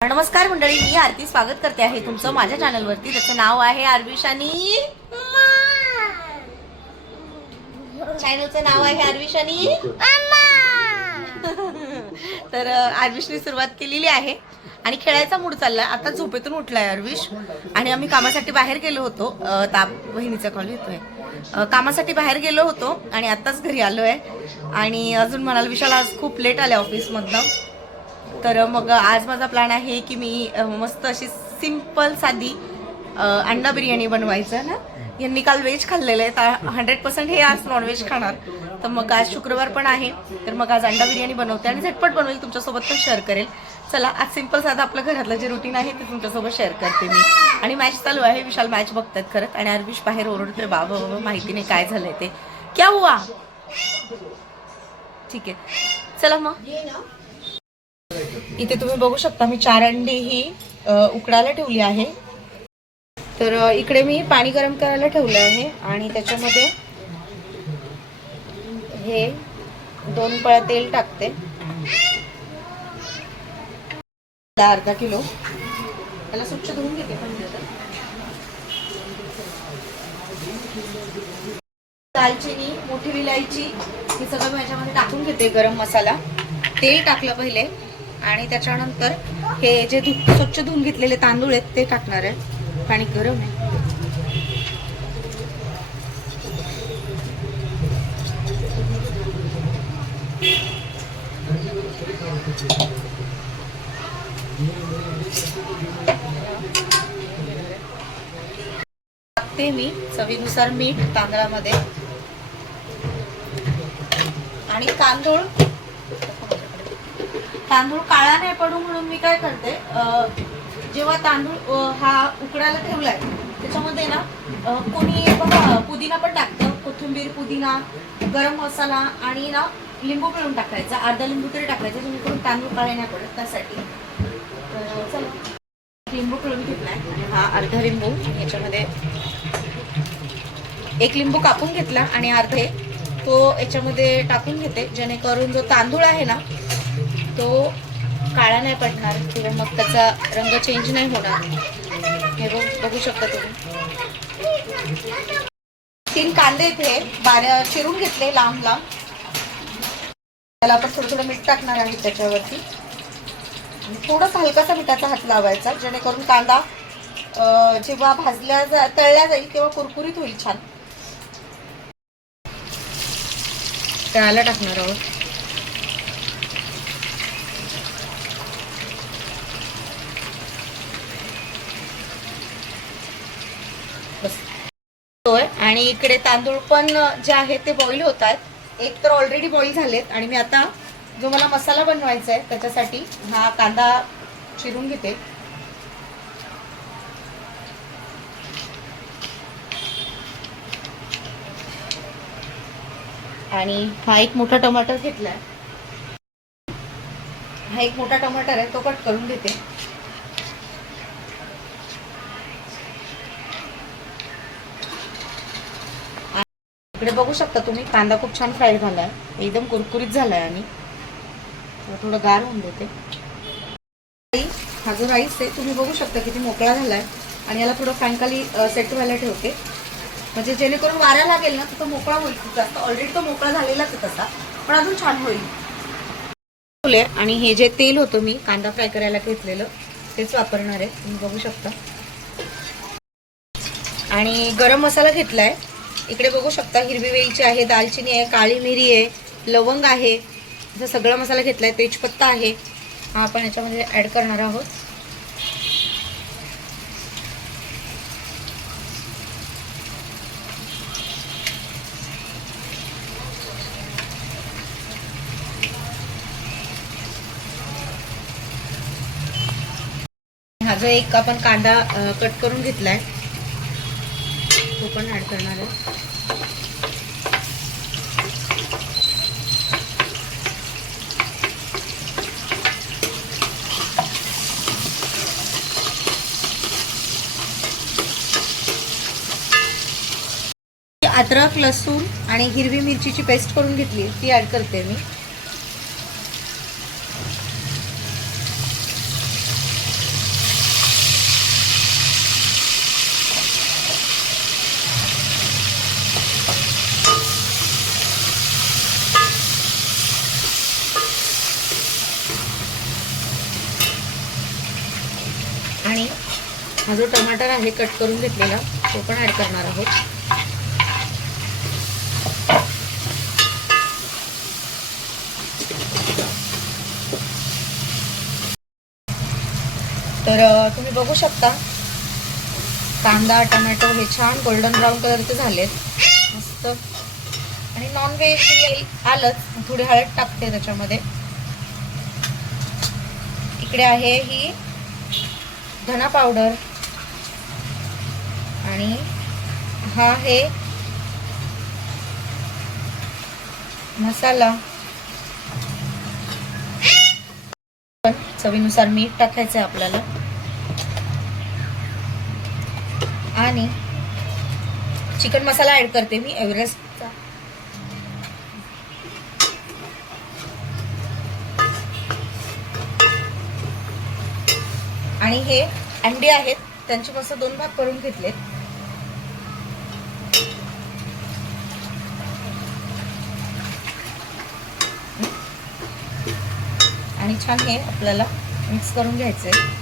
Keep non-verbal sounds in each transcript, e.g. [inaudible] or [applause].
नमस्कार मंडळी मी आरती स्वागत करते आहे तुमचं माझ्या चॅनलवरती. त्याचं नाव आहे आरविश आणि चॅनलचं नाव आहे आरविश आणि तर आरविशने सुरुवात केलेली आहे आणि खेळायचा मूड चाललाय. आता झोपेतून उठलाय आरविश आणि आम्ही कामासाठी बाहेर गेलो होतो. ताप बहिणीचा कॉल येतोय. कामासाठी बाहेर गेलो होतो आणि आत्ताच घरी आलो आहे आणि अजून म्हणाल विशाल आज खूप लेट आले ऑफिसमधनं तर मग आज माझा प्लॅन आहे की मी मस्त अशी सिंपल साधी अंडा बिर्याणी बनवायचं ना? यांनी काल व्हेज खाल्लेलं आहे तर हंड्रेड पर्सेंट हे आज नॉनव्हेज खाणार. तर मग आज शुक्रवार पण आहे तर मग आज अंडा बिर्याणी बनवते आणि झटपट बनवेल तुमच्यासोबत पण शेअर करेल. चला आज सिंपल साधं आपलं घरातलं जे रुटीन आहे ते तुमच्यासोबत शेअर करते मी. आणि मॅच चालू आहे विशाल मॅच बघतात खरंच आणि अरविश बाहेर ओरडतोय बाबा बाबा माहिती नाही काय झालंय ते. क्या हुआ? ठीक आहे. चला मग. इथे तुम्ही बघू शकता मी चार अंडी ही उकडायला ठेवली आहे. तर इकडे मी पाणी गरम करायला ठेवलं आहे आणि त्याच्यामध्ये हे दोन पळ्या तेल टाकते. अर्धा किलो. त्याला स्वच्छ धुवून घेते दालचिनी मोठी विलायची हे सगळं मी याच्यामध्ये टाकून घेते गरम मसाला. तेल टाकलं पहिले. आणि त्याच्यानंतर हे जे धु स्वच्छ धुवून घेतलेले तांदूळ आहेत ते टाकणार आहे. पाणी गरम आहे. टाकते मी चवीनुसार मीठ तांदळामध्ये. आणि तांदूळ तांदूळ काळा नाही पडू म्हणून मी काय करते जेव्हा तांदूळ हा उकडायला ठेवलाय त्याच्यामध्ये ना कोणी बघा पुदिना पण टाकतं कोथिंबीर पुदिना गरम मसाला आणि ना लिंबू पिळून टाकायचा अर्धा लिंबू तरी टाकायचा जेणेकरून तांदूळ काळे नाही पडत त्यासाठी. चला लिंबू पिळून घेतलाय हा अर्धा लिंबू याच्यामध्ये एक लिंबू कापून घेतला आणि अर्धे तो याच्यामध्ये टाकून घेते जेणेकरून जो तांदूळ आहे ना तो काळा नाही पडणार किंवा मग त्याचा रंग चेंज नाही होणार. हे बघ बघू शकता तुम्ही. तीन कांदे इथे बाऱ्या चिरून घेतले लांब लांब त्याला आपण थोडं थोडं मीठ टाकणार आहे त्याच्यावरती. आणि थोडासा हलकासा मिठाचा हात लावायचा जेणेकरून कांदा जेव्हा भाजल्या जा तळल्या जाईल तेव्हा कुरकुरीत होईल छान. तळायला टाकणार आहोत बस होय आणि इकडे तांदूळ पण जे आहेत ते बॉईल होतात. एक तर ऑलरेडी बॉईल झालेत आणि मी आता जो मला मसाला बनवायचा आहे त्याच्यासाठी हा कांदा चिरून घेते. आणि हा एक मोठा टमाटर घेतलाय. हा एक मोठा टमाटर आहे तो कट करून देते इकडे बघू शकता तुम्ही कांदा खूप छान फ्राय झालाय. एकदम कुरकुरीत झालाय आणि. थोडं थोडं गार होऊन देते. हा जो राईस आहे तुम्ही बघू शकता किती मोकळा झालाय. आणि याला थोडं फ्रँकाली सेट व्हायला ठेवते. म्हणजे जेणेकरून वारा लागेल ना तर तो मोकळा होईल खूप जास्त. ऑलरेडी तो मोकळा झालेलाच आहे तसा पण अजून छान होईल. आणि हे जे तेल होतं मी कांदा फ्राय करायला घेतलेलं तेच वापरणार आहे. तुम्ही बघू शकता. आणि गरम मसाला घेतलाय. इकडे बघू शकता हिरवी वेलची आहे दालचिनी आहे काळी मिरी आहे लवंग आहे. असं सगळा मसाला घेतलाय तेजपत्ता आहे. हा आपण याच्यामध्ये ॲड करणार आहोत. हा जो एक आपण कांदा कट करून घेतलाय तो पण ऍड करणार आहे. अद्रक लसूण आणि हिरवी मिरचीची पेस्ट करून घेतली ती ऍड करते मी आणि हा जो टमाटर आहे कट करून घेतलेला तो पण ॲड करणार आहोत. तर तुम्ही बघू शकता कांदा टमॅटो हे छान गोल्डन ब्राऊन कलरचे झालेत. मस्त. आणि नॉन व्हेज आलंच थोडी हळद टाकते त्याच्यामध्ये. इकडे आहे ही धना पावडर आणि हा आहे मसाला. चवीनुसार मीठ टाकायचं आहे आपल्याला. आणि चिकन मसाला ऍड करते मी एव्हरेस्टचा. आणि हे अंडे आहेत त्यांचे मस्त दोन भाग करून घेतलेत. आणि छान हे आपल्याला मिक्स करून घ्यायचं आहे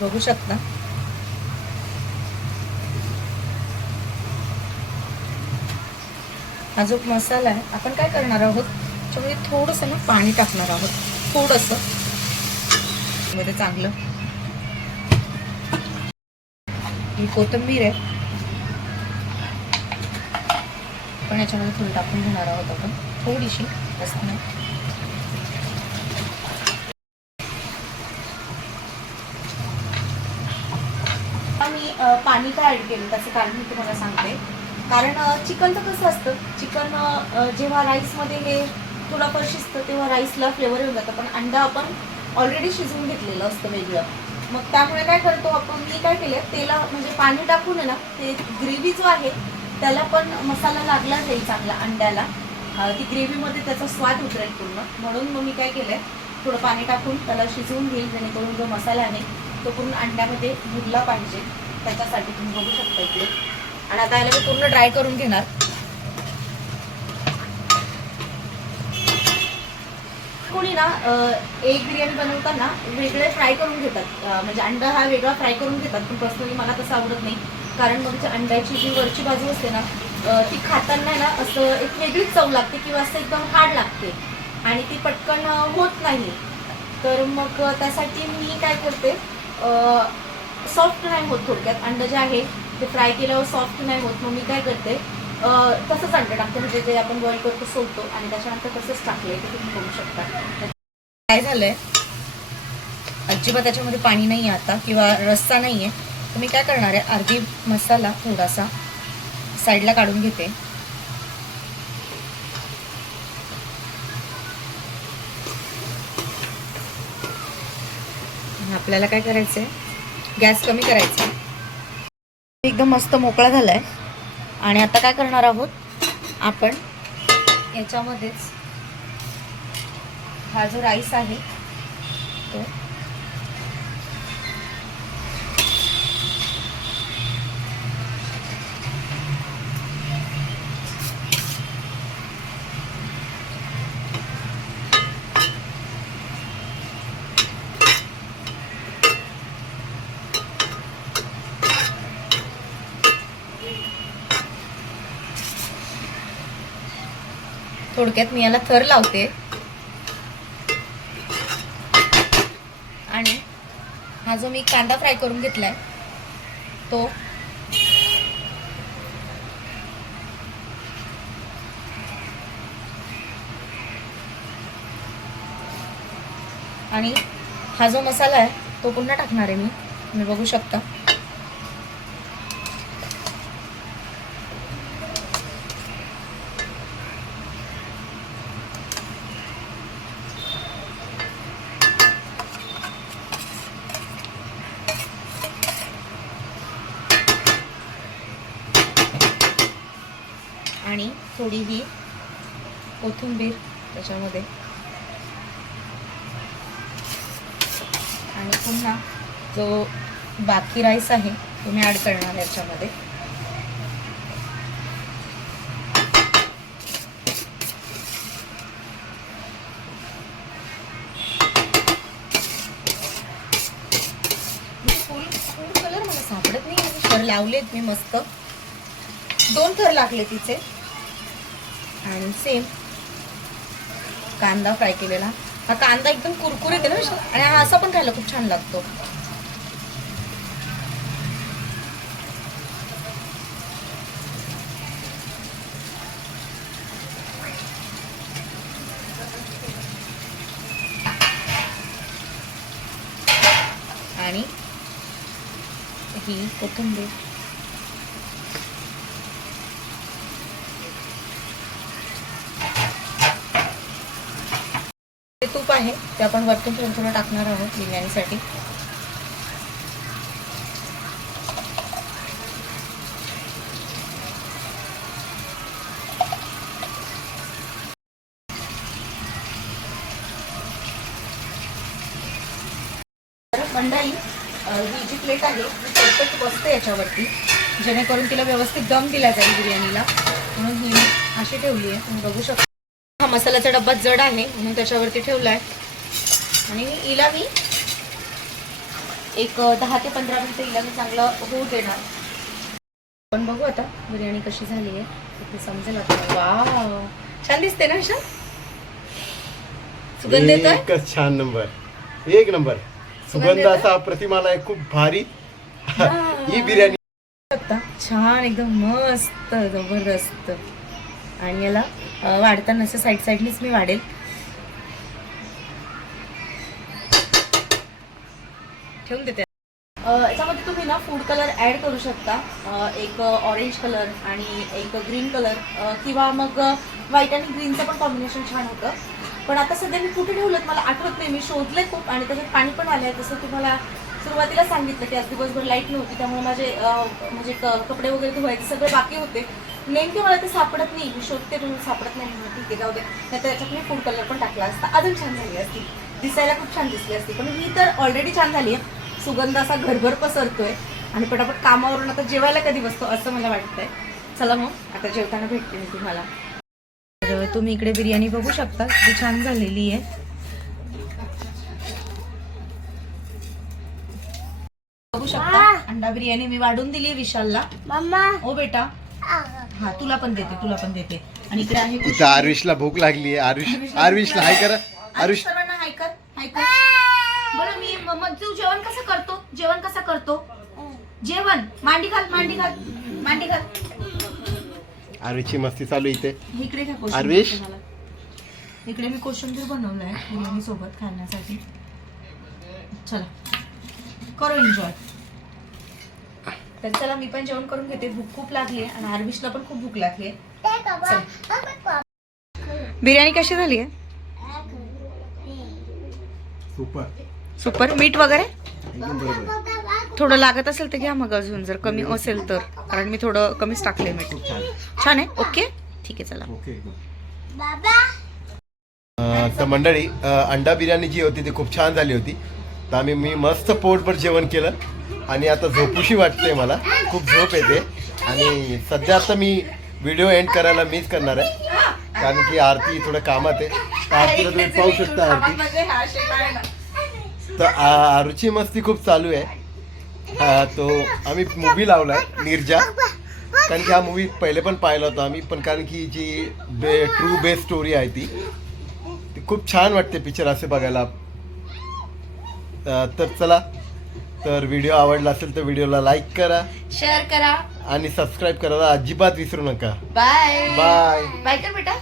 बघू शकता. हा जो मसाला आहे आपण काय करणार आहोत? त्याच्यामध्ये थोडंसं ना पाणी टाकणार आहोत. थोडंसं. मध्ये चांगलं ही कोथिंबीर आहे. पण याच्यामध्ये थोडी टाकून घेणार आहोत आपण. थोडीशी जास्त मी पाणी का ॲड केलं त्याचं कारण मी तुम्हाला सांगते. कारण चिकनचं कसं असतं चिकन जेव्हा राईसमध्ये हे थोडंफार शिजतं तेव्हा राईसला फ्लेवर येऊन जातं. पण अंडा आपण ऑलरेडी शिजवून घेतलेलं असतं वेगळं. मग त्यामुळे काय करतो आपण मी काय केलं तेला म्हणजे पाणी टाकून आहे ना ते ग्रेव्ही जो आहे त्याला पण मसाला लागला जाईल चांगला अंड्याला. ती ग्रेव्हीमध्ये त्याचा स्वाद उतरेल पूर्ण. म्हणून मग मी काय केलं थोडं पाणी टाकून त्याला शिजवून घेईल जेणेकरून जो मसाला आहे तो पूर्ण अंड्यामध्ये भुरला पाहिजे. त्याच्यासाठी तुम्ही बघू शकता इकडे. आणि आता याला मी पूर्ण ड्राय करून घेणार. कोणी ना एग बिर्याणी बनवताना वेगळे फ्राय करून घेतात. म्हणजे अंडा हा वेगळा फ्राय करून घेतात पण पर्सनली मला तसं आवडत नाही. कारण मग अंड्याची जी वरची बाजू असते ना ती खाताना ना असं एक वेगळीच चव लागते किंवा असं एकदम हार्ड लागते. आणि ती पटकन होत नाही. तर मग त्यासाठी मी काय करते सॉफ्ट नाही होत थोडक्यात. अंड जे आहे ते फ्राय केल्यावर सॉफ्ट नाही होत. मग मी काय करते तसंच अंड टाकते म्हणजे जे आपण बॉईल करतो सोडतो आणि त्याच्यानंतर तसंच टाकले ते तुम्ही बघू शकता. काय झालंय? अजिबात त्याच्यामध्ये पाणी नाही आहे आता किंवा रस्सा नाही आहे तर मी काय करणार आहे अर्धी मसाला थोडासा साईडला काढून घेते. आपल्याला काय करायचंय? गॅस कमी करायचा एकदम मस्त मोकळा झालाय. आणि आता काय करणार आहोत? आपण याच्यामध्येच हा जो राईस आहे तो थोडक्यात मी याला थर लावते. आणि हा जो मी कांदा फ्राय करून घेतलाय तो आणि हा जो मसाला आहे तो पुन्हा टाकणार आहे मी. तुम्ही बघू शकता. थोडी ही कोथिंबीर त्याच्यामध्ये. आणि पुन्हा जो बाकी राईस आहे तुम्ही ॲड करणार याच्यामध्ये. म्हणजे कलर सापडत नाही. थर लावलेत मी मस्त. दोन थर लागले तिचे. आणि सेम कांदा फ्राय केलेला. हा कांदा एकदम कुरकुरीत आहे ना आणि हा असा पण खायला खूप छान लागतो. आणि ही कोथिंबीर. ते तूप आहे ते आपण वरतून थोडं थोडं टाकणार आहोत बिर्याणीसाठी. मंडाई ही जी प्लेट आहे ती परफेक्ट बसते याच्यावरती. जेणेकरून तिला व्यवस्थित दम दिला जाईल बिर्याणीला. म्हणून ही अशी ठेवली आहे. तुम्ही बघू शकता. हा मसाल्याचा डब्बा जड आहे म्हणून त्याच्यावरती ठेवला आहे आणि हिला मी एक दहा ते पंधरा मिनिटं हिला मी चांगलं होऊ देणार. पण बघू आता बिर्याणी कशी झाली आहे. ते समजेल आता. वा छान दिसते ना अशा सुगंध एकच छान नंबर. एक नंबर. सुगंध? असा प्रतिमाला आहे खूप भारी. [laughs] ही. बिर्याणी छान एकदम मस्त जबरदस्त. आणि याला वाढताना असं साईड साईडनीच मी वाढेल. ठेवून देते. याच्यामध्ये तुम्ही ना फूड कलर ॲड करू शकता. एक ऑरेंज कलर आणि एक ग्रीन कलर किंवा मग व्हाईट आणि ग्रीनचं पण कॉम्बिनेशन छान होतं. पण आता सध्या मी कुठे ठेवलं मला आठवत नाही. मी शोधले खूप आणि त्याच्यात पाणी पण आलं आहे तसं तुम्हाला सुरुवातीला सांगितलं की आज दिवसभर लाइट नव्हती. त्यामुळे माझे म्हणजे कपडे वगैरे धुवायचे सगळे बाकी होते. नेमके मला ते सापडत नाही. मी शोधते पण सापडत नाही. म्हणून ठीक आहे जाऊ दे नाही त्याच्यात मी फूड कलर पण टाकला असता. अजून छान झाली असती. दिसायला खूप छान दिसली असती. पण ही तर ऑलरेडी छान झाली आहे. सुगंध असा घरभर पसरतोय. आणि पटापट कामावरून आता जेवायला कधी बसतो असं मला वाटतंय. चला मग आता जेवताना भेटते मी तुम्हाला. तर तुम्ही इकडे बिर्याणी बघू शकता. किती छान झालेली आहे. बघू शकता. अंडा बिर्याणी मी वाढून दिली विशालला. मम्मा ओ बेटा. हा तुला पण देते तुला पण देते. आणि इकडे आहे इथं आरुषला भूक लागली आहे आरुष आरुषला हाय करा. आरुष आरुष सर्वांना हाय कर हाय कर. बरं मी म- मग तू जेवण कसं करतो? जेवण कसं करतो? जेवण. मांडी घाल मांडी घाल मांडी घाल. आरुषची मस्ती चालू इथे. इकडे काय कोशिंबीर? तुम्हाला? इकडे मी कोशिंबीर बनवलंय बिर्याणी सोबत खाण्यासाठी. चला. करो एन्जॉय तर चला मी पण जेवण करून घेते. भूक खूप लागली आहे आणि आरविशला पण खूप भूक लागली आहे बिर्याणी कशी झाली आहे? सुपर. सुपर? मीठ वगैरे? थोडं लागत असेल तर घ्या मग अजून. जर कमी असेल तर. कारण मी थोडं कमीच टाकले मीठ. खूप छान. आहे? ओके? ठीक आहे चला. तर मंडळी अंडा बिर्याणी जी होती ती खूप छान झाली होती. तर आम्ही मी मस्त पोटभर जेवण केलं. आणि आता झोपूशी वाटते मला. खूप झोप येते. आणि सध्या आता मी व्हिडिओ एंड करायला मीच करणार आहे. कारण की आरती थोडं कामात आहे. आरतीला तुम्ही पाहू शकता आरती. तर आ- आरूची मस्ती खूप चालू आहे. हा, तो आम्ही मूवी लावलाय निर्जा. कारण की हा मूवी पहिले पण पाहिला होता आम्ही. पण कारण की जी बे ट्रू बेस स्टोरी आहे ती ती खूप छान वाटते पिक्चर असे बघायला. तर चला तर व्हिडिओ आवडला असेल तर व्हिडिओला लाईक करा. शेअर करा. आणि सबस्क्राईब करायला अजिबात विसरू नका. बाय बाय बाय कर बेटा.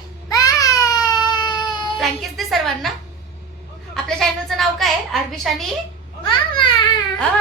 थँक्यूच दे सर्वांना. आपल्या चॅनलचं नाव काय मामा.